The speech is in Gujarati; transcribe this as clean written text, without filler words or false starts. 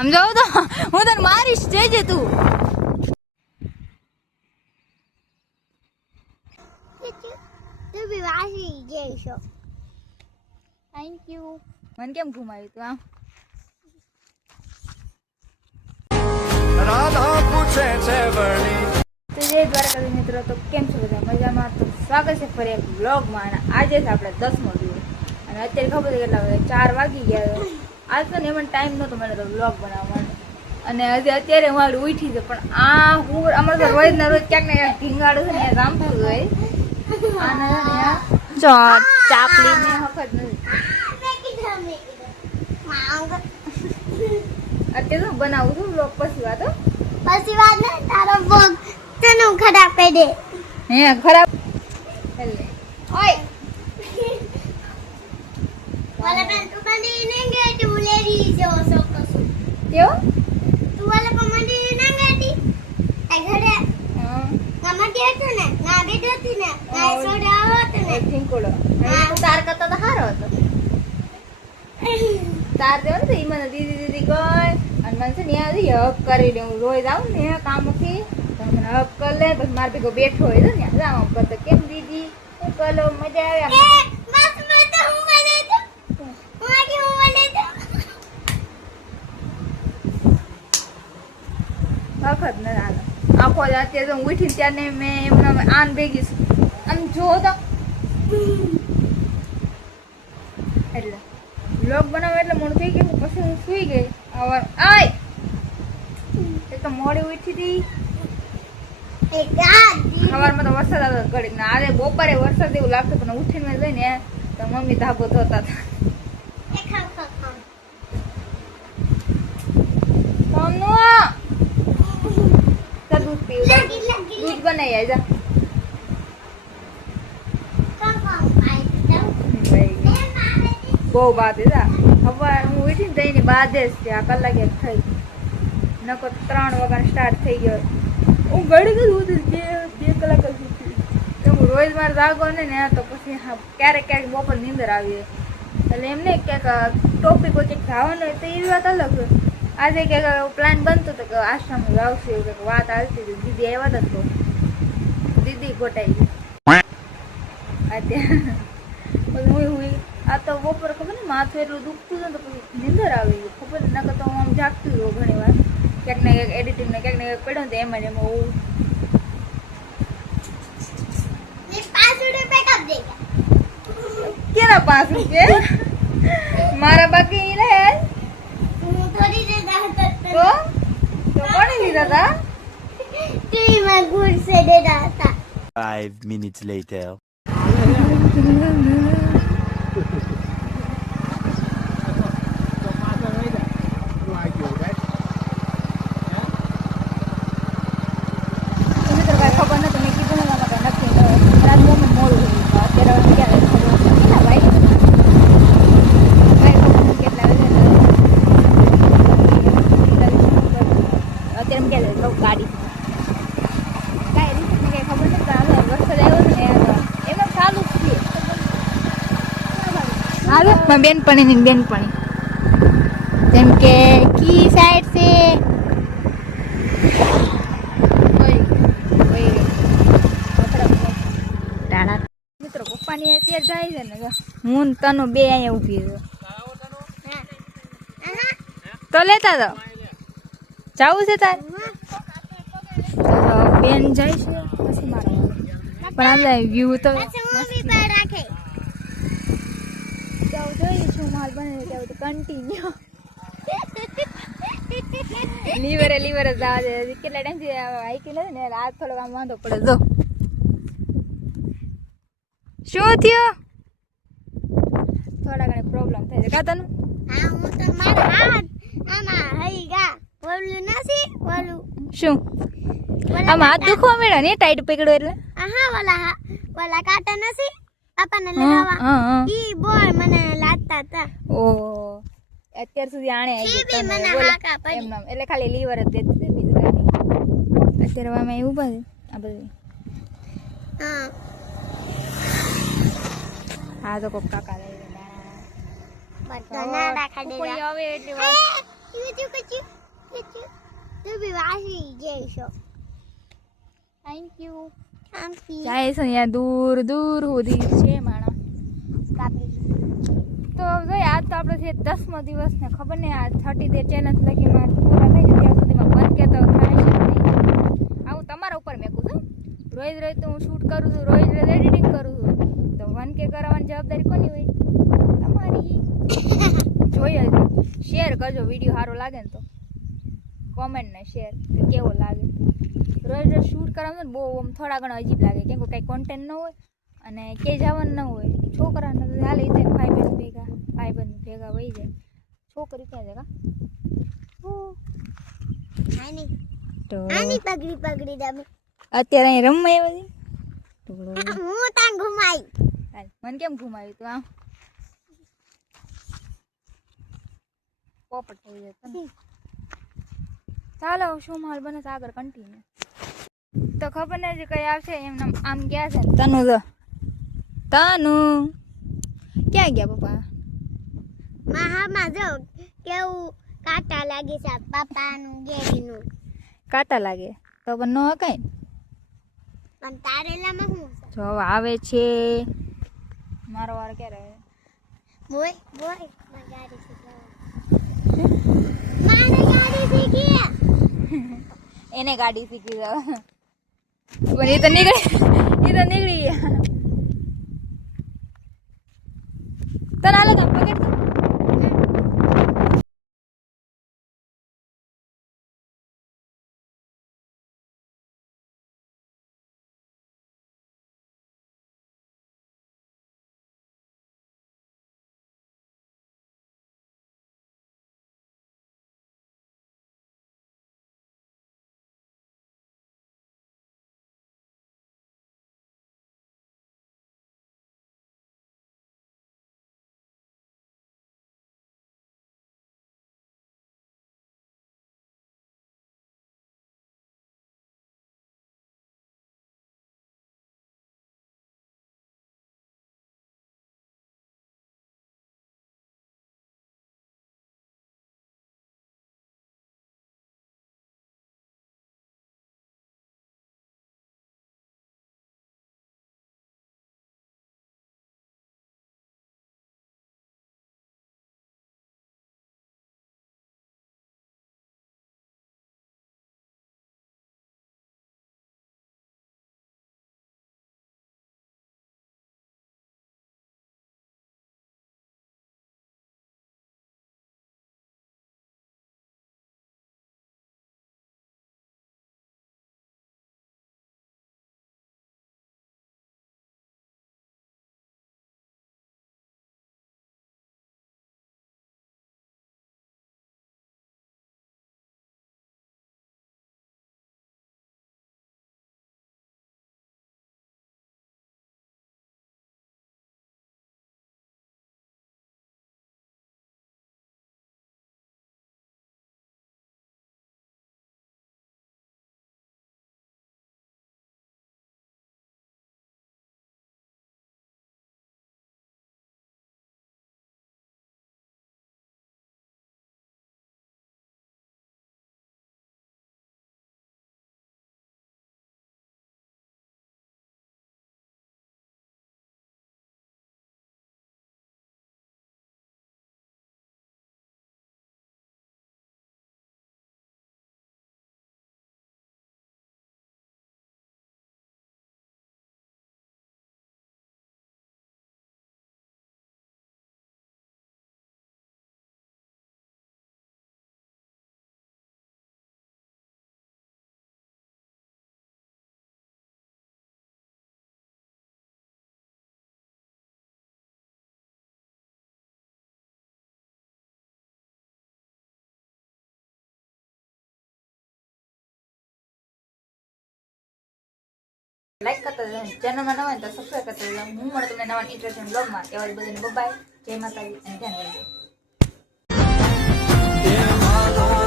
આમ જાવ તો હું તને મારીશ, જઈજે તું. તું બી વાસી જઈશો. Thank you. મને કેમ ઘુમાવ્યું તું આમ? રાધા પૂછે છે વળી. તો જય દ્વારકાધીશ મિત્રો, તો કેમ છો બધા? મજામાં? તો સ્વાગત છે ફરી એક બ્લોગમાં. અને આજે છે આપણે 10મો દિવસ અને અત્યારે ખબર છે કેટલા વાગ્યા? 4 વાગી ગયા. આજ તો ને એમાં ટાઈમ નહોતો મને તો બ્લોગ બનાવવા માટે. અને હજી અત્યારે મારું ઉઠી છે, પણ આ હું અમારે તો રોજ ના રોજ ક્યાંક ને ક્યાંક ઢીંગાડું છે ને રામતું હોય. આને જો ચાપલી ને હખત નથી. અત્યારે તો બનાવું છું બ્લોગ, પછી વાતો પછી વાત ને તારો બોગ તને ખરાબ કરી દે. હે ખરાબ એટલે ઓય વાલા પણ તું કંદી નહીં ગઈ તું લેડી જેવો શોખ કશું. કેવો? તું વાલા પણ મંદી નહીં ગઈ આ ઘરે ગામમાં ગયા હતો ને ના બેઠી હતી ને ના સોડા આવતો ને ઠીંકોડો તાર કરતા તો સારો હતો. તાર દેવો ને ઈ મને દીદી દીદી કઈ અને મને છે ને યાદ હક કરી દે. હું રોજ આવું ને કામથી તો મને હક કરી લે, પછી મારે ભેગો બેઠો હોય તો ને આમ કરતો કેમ દીદી હું કલો મજા આવે આમ. બસ મેં તો હું બોલે તો હું આગે હું બોલે તો વખત ન હાલો આખો જ અત્યારે તો હું ઉઠી ત્યારે મેં એમના આન ભેગી આમ જો તો એટલે બ્લોગ બનાવે એટલે મોડું થઈ ગયું. પછી હું સુઈ ગઈ. આય એ તો મોડી ઉઠી હતી. એક ગાડી સવારમાં તો વરસાદ આવતો ઘડીક ને આજે બપોરે વરસાદ એવું લાગતું, પણ ઉઠીને જઈ ને તો મમ્મી ધાબો ધોતા હતા. એ ખાવ ખાવ ખાવ દૂધ પીવું, દૂધ બનાવી આવી જા. ખાવ ખાવ આઈ જાવ બહુ બાદ જા હવે હું ઉઠીને જઈને બાદ જ છે. આ કલાકે થઈ નકો 3 વાગ્યા સ્ટાર્ટ થઈ ગયો. હું ઘડી ગઈ સુધી 2 કલાક સુધી. તો હું રોજ મારે જાગો ને તો પછી ક્યારેક ક્યારેક બપોર નીંદર આવી એટલે એમને ક્યાંક ટોપિકો કંઈક ખાવાનું હોય તો એવી વાત અલગ હોય. આજે ક્યાંક પ્લાન બનતો હતો કે આશ્રમ આવશે એવું કંઈક વાત આવતી હતી. દીદી આવ્યા હતા તો દીદી ગોટાઈ ગઈ અત્યારે. પછી હું આ તો બપોર ખબર ને માથું એટલું દુખતું હતું ને તો પછી નીંદર આવી ગયું. ખબર ન તો હું આમ જાગતી રહું ઘણી વાર. ક્યાંક ને ક્યાંક એડિટિંગ ને ક્યાંક ને ક્યાંક પડ્યો ને એમાં જ એમાં હું ને 5 રૂપિયા કબ દેગા કેના 5 રૂપિયા મારા બાકી ને હું થોડી દે દાતા તો કોણે લીધા હતા? ટીવી માં ગુડ સે દે દાતા 5 minutes later. ખબર નથી મેં કીધું ને નથી રાત મોડું મોડું અત્યારે ક્યારે ખબર કેટલા ભાઈ કેટલા અત્યારે ક્યાં ગાડી કાંઈ રીતે કઈ ખબર નથી. વરસાદ આવ્યો ને એમાં ચાલુ જ છે. હાલો બેનપણી બેનપણી જેમ કે કી સાઈડ છે મિત્રો. પપ્પાની અત્યારે જાય છે ને હું તનો બે અહીંયા ઉભી છે તો લેતા તો જવું છે તાર બેન જાય છે પછી મારો પણ આમ વ્યૂ તો મમ્મી પર રાખે જાઉં જોઈએ છું માલ બને ત્યાં તો કન્ટિન્યુ લીવરે જ જવા દે. કેટલા ટાઈમથી હાઈકી નથી ને આ થોડોક આમ વાંધો પડે. જો શું થયું? થોડા ઘણી પ્રોબ્લેમ થાય છે કાતનું. હા હું તો મારા હાથ આમાં હઈ ગા બોલું નથી બોલું શું આમ હાથ દુખવા મળ્યા ને ટાઈટ પકડ્યો એટલે? હા વાલા કાટા નથી પાપાને લેવા ઈ બોલ મને લાગતા હતા. ઓહો અત્યાર સુધી આણે આવી ઈ મને હાકા પડી એમ એટલે ખાલી લીવર જ દેતી હતી, બીજું કઈ નહીં. અત્યારે અમે ઊભા છે આ બધું. હા હા તો કોક કાકા લઈ બધા ના રાખા દે કોઈ આવે એટલી વાર તું બી વાસી જઈશો થેન્ક યુ. શાંતિ જાય છે અહીંયા દૂર દૂર સુધી છે માણા. કાપી તો જોઈએ આજ તો આપણો છે 10મો દિવસ ને ખબર નહીં આ 30 ડે ચેલેન્જ લગીમાં પૂરા થઈ જાય ત્યાં સુધીમાં બંધ કે તો થાય છે નહીં. આવું તમારા ઉપર મેકું છું. રોજ રોજ તો હું શૂટ કરું છું, રોજ રોજ એડિટિંગ કરું છું, તો 1K કરાવવાની જવાબદારી કોની હોય? તમારી. જોઈએ શેર કરજો, વિડીયો સારો લાગે ને તો કોમેન્ટ ને શેર કે કેવો લાગે. રોજ રોજ શૂટ કરવાનું ને બહુ આમ થોડા ઘણા અજીબ લાગે કેમ કે કંઈ કોન્ટેન્ટ ન હોય અને ક્યાંય જવાનું ન હોય. છોકરાને તો હાલે તે ભાઈબંધ ભેગા વહી જાય. છોકરી ક્યાં છે કા? આની તો આની પગડી દમે અત્યારે અહીં રમવા આવ્યા છે. હું તાન ઘુમાઈ હાલ, મને કેમ ઘુમાવ્યું તું આમ? પોપટ થઈ જાય તને. ચાલો શું માલ બને તો આગળ કન્ટિન્યુ. તો ખબર નહીં જે કઈ આવશે એમને આમ ગયા છે તનુ. તનુ ક્યાં ગયા પપ્પા? માહામાં જો કેવું કાંટા લાગે છે પાપાનું ગેરીનું કાંટા લાગે તો પણ ન કઈ. પણ તારેલામાં શું છે જો હવે આવે છે મારો વાર ક્યારે આવે? બોય બોય મારી ગાડી શીખવા મારે ગાડી શીખી એને ગાડી શીખી દો પણ એ તો નીકળી ગયા. તને હાલે તો પકડ દો. લાઈક કરતા જાઓ, ચેનલમાં નવા હોય તો સબસ્ક્રાઈબ કરતા જાઓ. હું મળું તમને નવા ઇન્ટરેસ્ટિંગ બ્લોગમાં. એવા બધાને બાય, જય માતાજી અને ધ્યાન રાખજો.